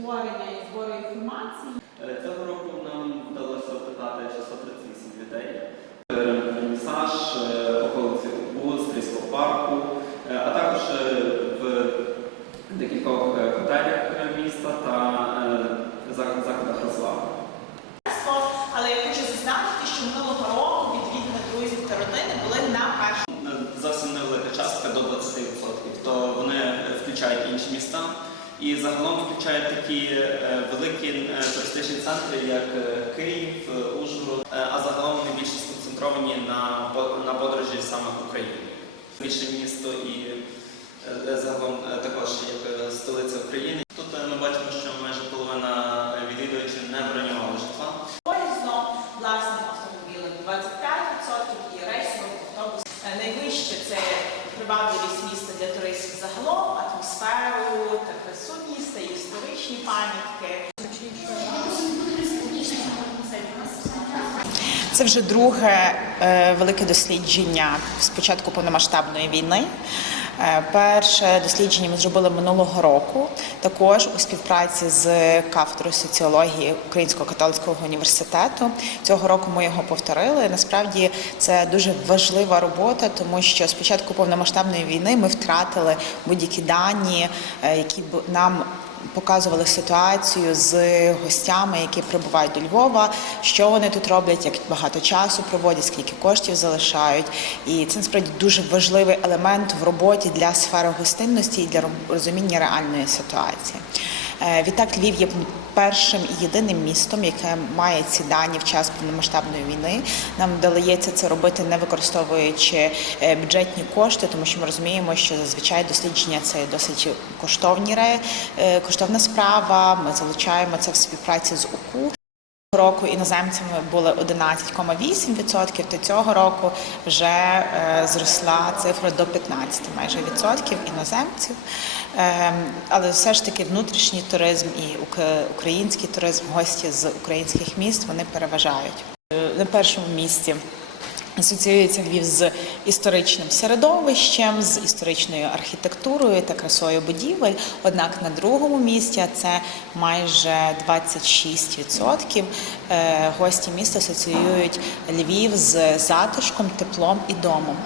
створення і збору інформації. Е, Цього року нам вдалося опитати 638 людей. Вернісаж, околиці УБУ, Стрийського парку, е, а також е, в декількох е, готелях е, міста та е, закладах розваги. Але я хочу зазначити, що минулого року відвідини друзів та родини були на першому. Зовсім невелика частка до 20%, то вони е, включають інші міста. І загалом включають такі е, великі е, туристичні центри, як е, Київ, Ужгород, а загалом вони більше сконцентровані на, на подорожі саме в Україні. Більше місто і загалом також як столиця України. Тут ми бачимо, що майже половина відвідувачів не бронювали житла. Поїздом, власним автомобілем 25% і рейсовим автобус. Найвище це привабливість міста для туристів загалом, атмосферу та присутність та історичні пам'ятки. Це вже друге е, велике дослідження з початку повномасштабної війни. Е, Перше дослідження ми зробили минулого року, також у співпраці з кафедрою соціології Українського католицького університету. Цього року ми його повторили. Насправді це дуже важлива робота, тому що з початку повномасштабної війни ми втратили будь-які дані, е, які б нам показували ситуацію з гостями, які прибувають до Львова, що вони тут роблять, як багато часу проводять, скільки коштів залишають. І це насправді дуже важливий елемент в роботі для сфери гостинності і для розуміння реальної ситуації. Е, Відтак Львів є першим і єдиним містом, яке має ці дані в час повномасштабної війни. Нам вдається це робити, не використовуючи е, бюджетні кошти, тому що ми розуміємо, що зазвичай дослідження це досить коштовні е, коштовна справа. Ми залучаємо це в співпраці з УКУ. Року іноземцями були 11,8%, то цього року вже е, зросла цифра до 15 майже відсотків іноземців. Ем, але все ж таки внутрішній туризм і український туризм, гості з українських міст вони переважають. Е, На першому місці асоціюється Львів з історичним середовищем, з історичною архітектурою та красою будівель. Однак на другому місці це майже 26%. е, Гості міста асоціюють Львів з затишком, теплом і домом.